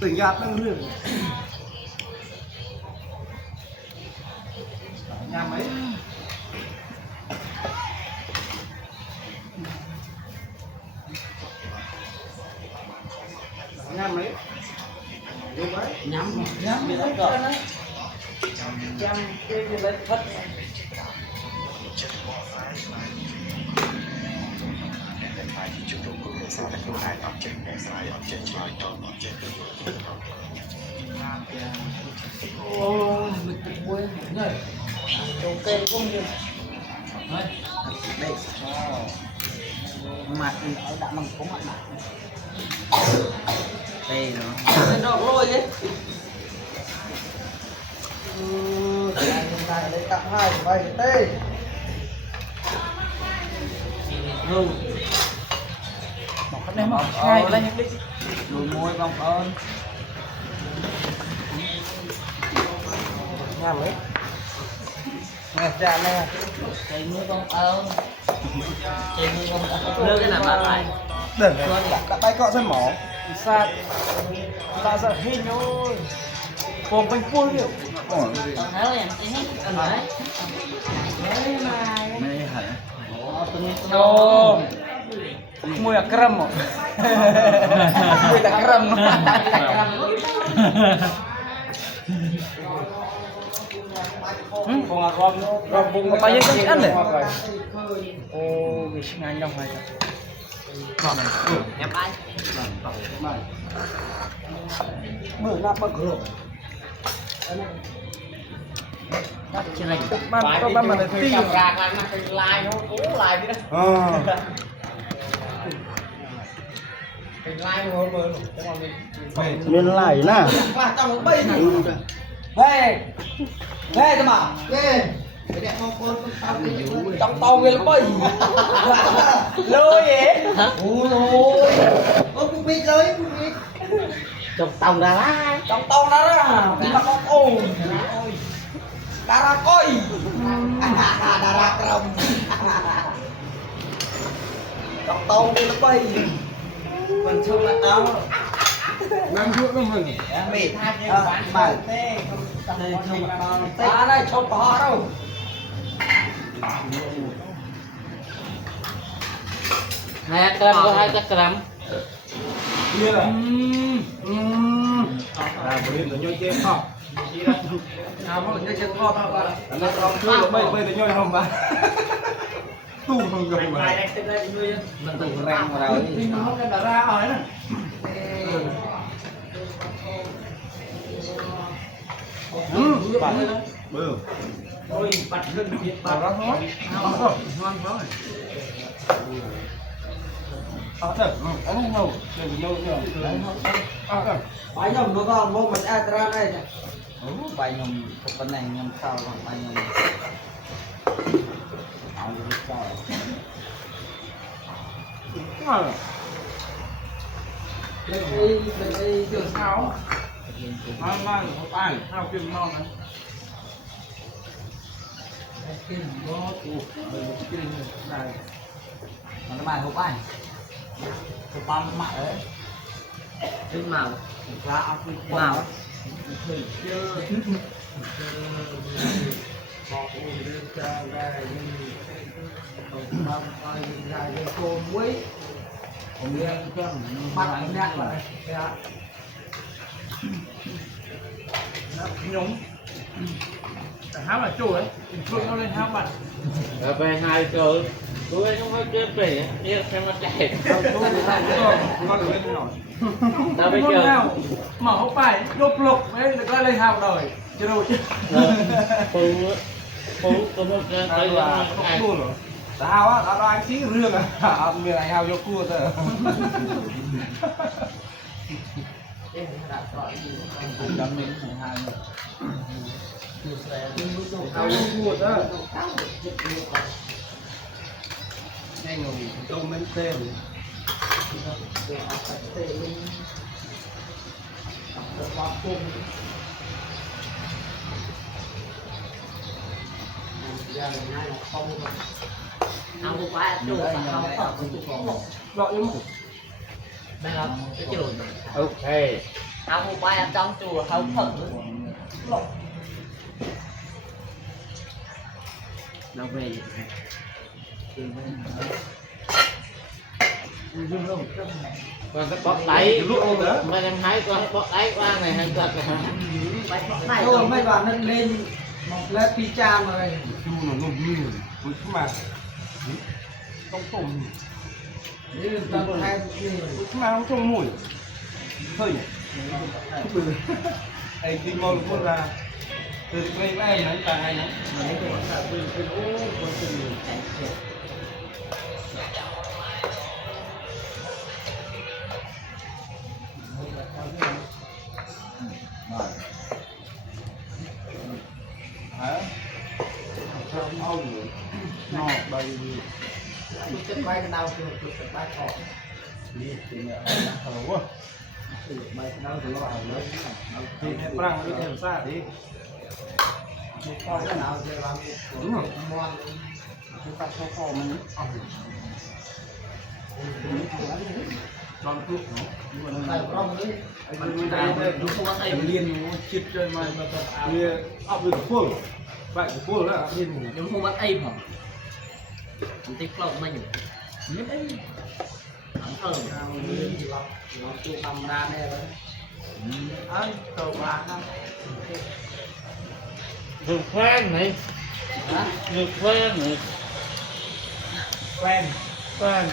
Tỉnh nhạt đang luyện nhà mấy nhà mấy nhắm bị lấy cờ chăm cái lấy thất ôi mình tự quên này ok không nhiều đây mặt ở đã bằng có mặt đây nó đọc lôi ấy này lấy tặng hai của mày tê một cái ném hai lên những đi đùi môi vòng ơn nhà mấy nè ra nè chạy mưa vòng ơn chạy mưa vòng ơn đưa cái nào bạn lại đừng đã bay cọ sân mỏ xa xa sợ hình ôi vòng quanh khuôn liệu còn thế là chị hết anh đấy mấy hả no mùi là crâm mỏ mùi là crâm còn gom vùng bao nhiêu cái ăn này ô cái sinh anh đâu phải em ai mở nắp mở cửa đắt trên này ban mà tiêu ra lại mà cái lai nó cố lại đi đó cái lai nó mơ miền lại nè và trong bay này hey hey tao bảo hey trong tàu về là bay lôi vậy ôi cũng biết lôi cũng biết trong tông ra lá trong tàu đó đó đi mà con ồn đà ra coi đà ra cầm trong tàu về là bay mình chung là tao đang chuột nó mình mệt hai cái bán bài tê ta đây chọc họ đâu hai gram có 2 gram kia là bữa nó nhoi chơi không mà nhoi chơi không nó còn chưa bây giờ nhoi không ba tu không rồi mà mình tụ rang vào đầu thì nó không cái ra rồi nè bự ôi bật lên biệt bà đó thôi ngon quá thật không đâu đừng đâu nữa phải nhầm nó còn một mình ai ra đây nè bài nhầm bên này nhầm sau còn bài nhầm bên đây trường sao mang một ai sao kim ngon này kim ngon kim này mà cái bài hộp ảnh hộp băm mặn đấy cái màu màu thử chưa họ cũng đưa ra đây nhưng băm coi ra cái cô muối còn nghe cho bắt nhắc lại nhúng háo là chua ấy chua nó lên háo mặt về hai cờ tôi không có chơi về đi xem nó chạy con lên nổi tao bây giờ mở hộp bài lục lục đấy được lên hào đời chưa đâu chứ phú có một cái thấy là không cua rồi hào á tao anh xí rương à người này hào vô cua thôi đâm mình hai hào vô cua đó ngay ngồi tôm bên tên không có phải gọi em đây là cái kiểu ok áo một bài ăn trong chùa không thật lộn đâu về còn cái bọt đáy mấy em hái con bọt đáy qua này hay thật này Thôi mấy bạn nó lên một lớp pizza mà này. chu nó nồng như với mà không không Đi tận hai gì. mà không không mùi thôi anh tìm màu luôn là từ đây này nó cả hai nó hả sao ông nọ đây Chất bay cái nào thì chất bay cỏ. đi thì thở quá Bay cái nào thì nó vào đấy. thì em đang đi theo xa đi Coi cái nào thì làm đúng rồi ngon. chúng ta cho kho mình còn thuốc nó nhưng mà Tại nó rong đấy. mình đây đúng không thầy liên nó chít chơi mà thì áp được phun vậy thì phun là liên đúng không bắt em hả anh tích lộn mình nhất ấy anh thở Nó chụp nằm ra đây đấy. Ăn cầu bạc năm. được quen này được quen này Quen. quen